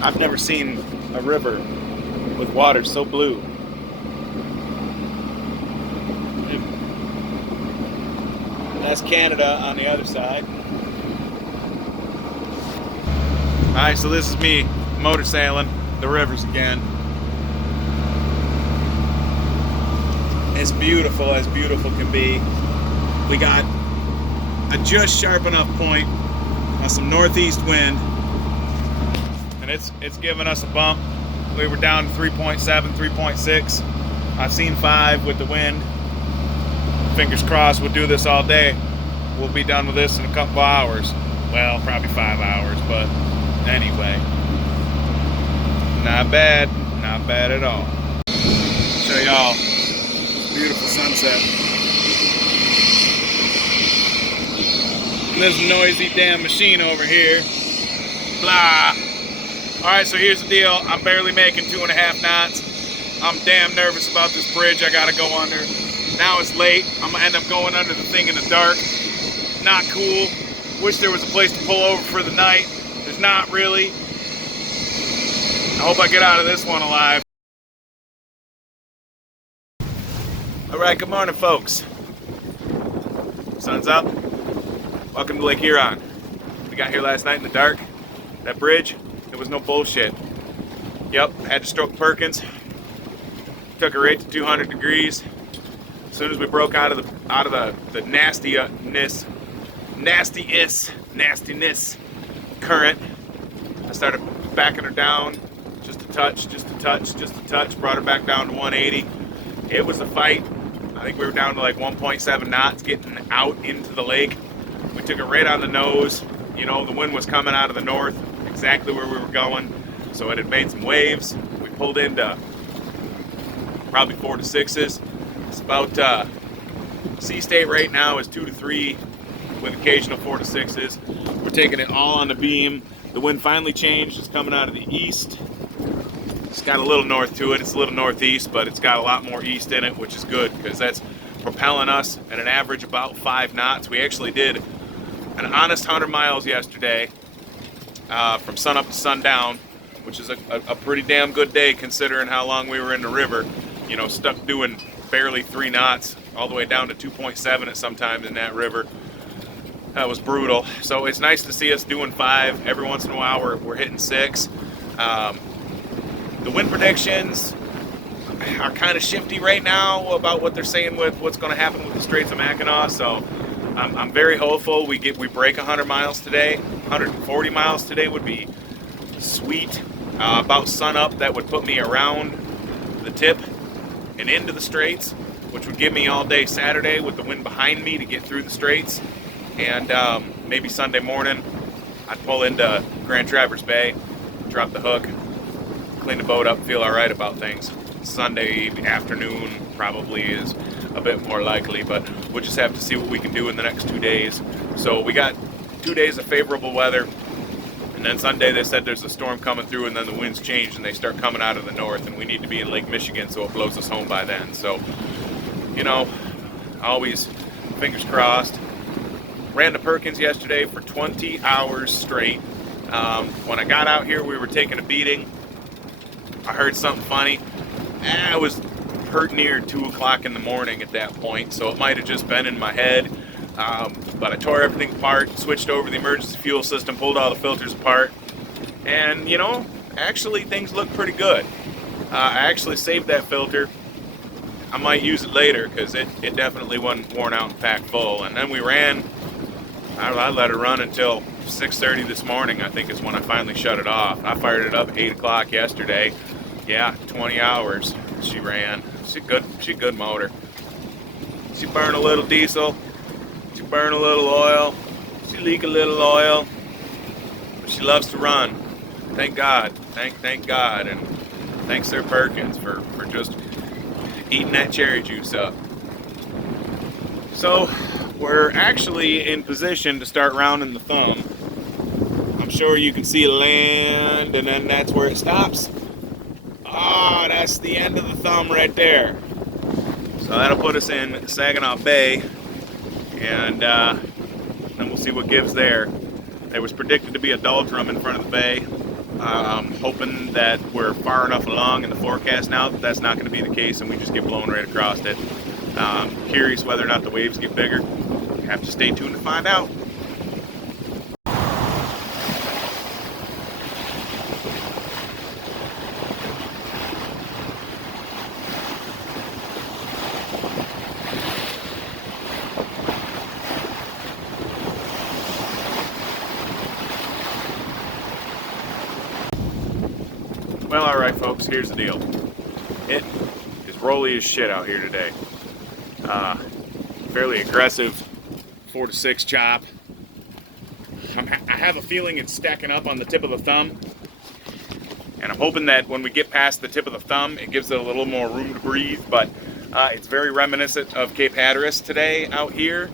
I've never seen a river with water so blue. That's Canada on the other side. Alright, so this is me motor sailing the rivers again. As beautiful can be. We got a just sharp enough point on some northeast wind, and it's giving us a bump. We were down to 3.7, 3.6. I've seen 5 with the wind. Fingers crossed we'll do this all day. We'll be done with this in a couple hours. Well, probably 5 hours, but anyway. Not bad at all. Show y'all beautiful sunset. And this noisy damn machine over here. Blah. Alright, so here's the deal. I'm barely making 2.5 knots. I'm damn nervous about this bridge I gotta go under. Now it's late. I'm gonna end up going under the thing in the dark. Not cool. Wish there was a place to pull over for the night. There's not really. I hope I get out of this one alive. Alright, good morning, folks. Sun's up. Welcome to Lake Huron. We got here last night in the dark. That bridge, it was no bullshit. Yep, had to stroke Perkins. Took her right to 200 degrees. As soon as we broke out of the nastiness current, I started backing her down just a touch. Brought her back down to 180. It was a fight. I think we were down to like 1.7 knots getting out into the lake. We took it right on the nose. You know, the wind was coming out of the north, exactly where we were going. So it had made some waves. We pulled into probably 4 to 6s. It's about sea state right now is 2 to 3 with occasional 4 to 6s. We're taking it all on the beam. The wind finally changed. It's coming out of the east. It's got a little north to it. It's a little northeast, but it's got a lot more east in it, which is good because that's propelling us at an average about 5 knots. We actually did an honest 100 miles yesterday from sunup to sundown, which is a pretty damn good day considering how long we were in the river. You know, stuck doing barely 3 knots all the way down to 2.7 at some times in that river. That was brutal. So it's nice to see us doing 5. Every once in a while we're hitting 6. The wind predictions are kind of shifty right now about what they're saying with what's going to happen with the Straits of Mackinac. So I'm very hopeful we break 100 miles today. 140 miles today would be sweet. About sunup, that would put me around the tip and into the Straits, which would give me all day Saturday with the wind behind me to get through the Straits. And maybe Sunday morning I'd pull into Grand Traverse Bay, drop the hook, clean the boat up, feel all right about things. Sunday afternoon probably is a bit more likely, but we'll just have to see what we can do in the next 2 days. So we got 2 days of favorable weather, and then Sunday they said there's a storm coming through, and then the winds change and they start coming out of the north, and we need to be in Lake Michigan so it blows us home by then. So, you know, always fingers crossed. Ran to Perkins yesterday for 20 hours straight. When I got out here, we were taking a beating. I heard something funny. It was pretty near 2 o'clock in the morning at that point, so it might have just been in my head. But I tore everything apart, switched over the emergency fuel system, pulled all the filters apart, and you know, actually things look pretty good. I actually saved that filter. I might use it later because it definitely wasn't worn out and packed full. And then we ran. I let it run until 6:30 this morning, I think is when I finally shut it off. I fired it up at 8 o'clock yesterday. Yeah, 20 hours she ran. She good motor. She burn a little diesel. She burn a little oil. She leak a little oil. But she loves to run. Thank God. Thank God. And thanks Sir Perkins for just eating that cherry juice up. So we're actually in position to start rounding the thumb. I'm sure you can see land, and then that's where it stops. Ah, that's the end of the thumb right there. So that'll put us in Saginaw Bay, and then we'll see what gives there. There was predicted to be a doldrum in front of the bay. I'm hoping that we're far enough along in the forecast now that that's not going to be the case and we just get blown right across it. Curious whether or not the waves get bigger. Have to stay tuned to find out. Well, alright folks, here's the deal. It is rolly as shit out here today. Fairly aggressive 4 to 6 chop. I have a feeling it's stacking up on the tip of the thumb. And I'm hoping that when we get past the tip of the thumb, it gives it a little more room to breathe. But it's very reminiscent of Cape Hatteras today out here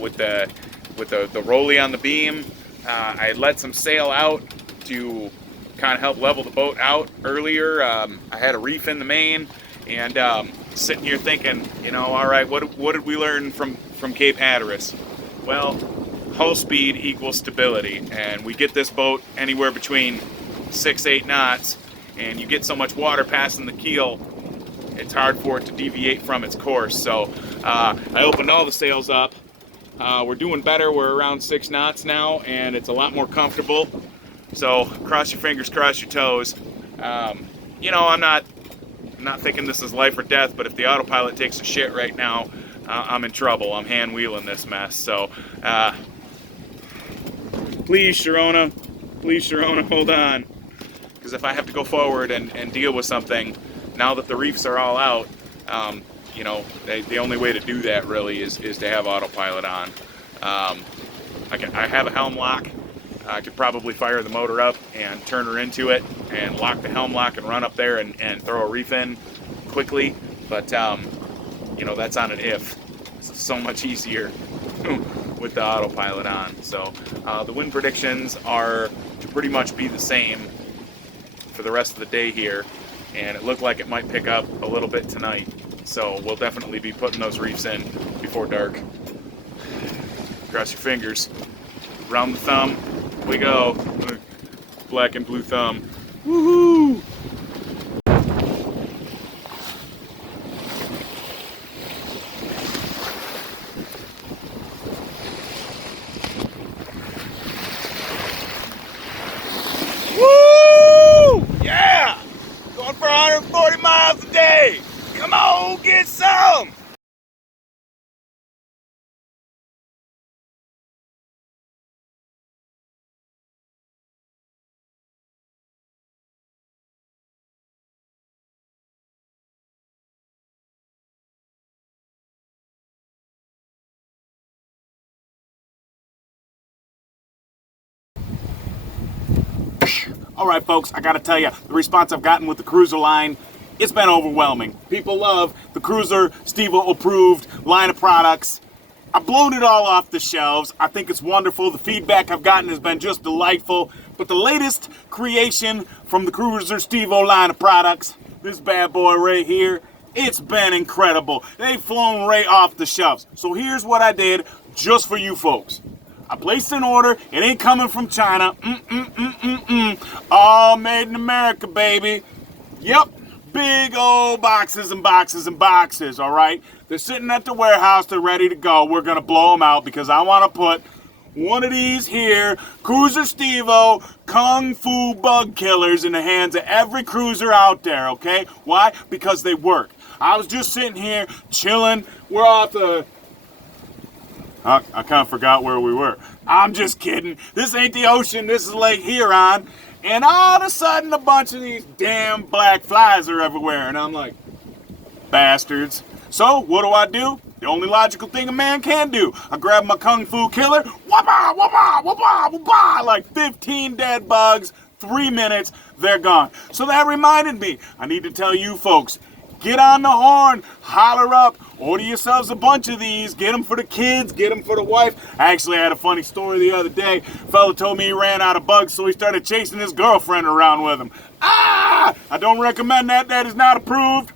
with the rolly on the beam. I let some sail out to kind of help level the boat out earlier. I had a reef in the main, and sitting here thinking, you know, all right, what did we learn from Cape Hatteras? Well, hull speed equals stability, and we get this boat anywhere between 6-8 knots, and you get so much water passing the keel, it's hard for it to deviate from its course. So I opened all the sails up. We're doing better. We're around 6 knots now, and it's a lot more comfortable. So cross your fingers, cross your toes. You know, I'm not thinking this is life or death, but if the autopilot takes a shit right now, I'm in trouble. I'm hand wheeling this mess. So please, Sharona, hold on. Because if I have to go forward and deal with something, now that the reefs are all out, you know, the only way to do that really is to have autopilot on. I have a helm lock. I could probably fire the motor up and turn her into it and lock the helm lock and run up there and throw a reef in quickly. But, you know, that's on an if. It's so much easier with the autopilot on. So the wind predictions are to pretty much be the same for the rest of the day here. And it looked like it might pick up a little bit tonight. So we'll definitely be putting those reefs in before dark. Cross your fingers. Round the thumb. We go. Black and blue thumb. Woohoo! Woo! Yeah! Going for 140 miles a day. Come on, get some! All right, folks, I gotta tell you, the response I've gotten with the Cruiser line, it's been overwhelming. People love the Cruiser Steve-O approved line of products. I've blown it all off the shelves. I think it's wonderful. The feedback I've gotten has been just delightful. But the latest creation from the Cruiser Steve-O line of products, this bad boy right here, it's been incredible. They've flown right off the shelves. So here's what I did just for you folks. I placed an order. It ain't coming from China. All made in America, baby. Yep. Big old boxes and boxes and boxes, all right? They're sitting at the warehouse. They're ready to go. We're going to blow them out because I want to put one of these here Cruiser Steve-O Kung Fu bug killers in the hands of every cruiser out there, okay? Why? Because they work. I was just sitting here chilling. We're off the... I kind of forgot where we were. I'm just kidding. This ain't the ocean. This is Lake Huron. And all of a sudden, a bunch of these damn black flies are everywhere. And I'm like, bastards. So, what do? The only logical thing a man can do. I grab my Kung Fu killer. Wah-bah, wah-bah, wah-bah, wah-bah. Like 15 dead bugs. 3 minutes, they're gone. So that reminded me. I need to tell you folks. Get on the horn, holler up, order yourselves a bunch of these, get them for the kids, get them for the wife. I actually had a funny story the other day. A fella told me he ran out of bugs, so he started chasing his girlfriend around with him. I don't recommend that. That is not approved.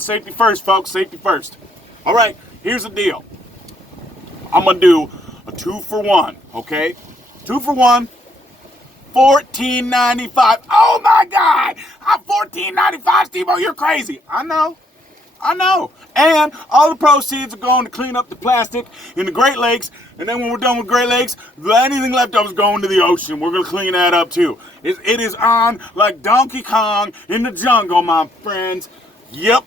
Safety first, folks, safety first. All right, here's the deal. I'm going to do a 2-for-1, okay? 2-for-1, $14.95. Oh my God! I'm $14.95, Steve-O, you're crazy. I know. And all the proceeds are going to clean up the plastic in the Great Lakes. And then when we're done with Great Lakes, anything left over is going to the ocean. We're going to clean that up too. It is on like Donkey Kong in the jungle, my friends. Yep.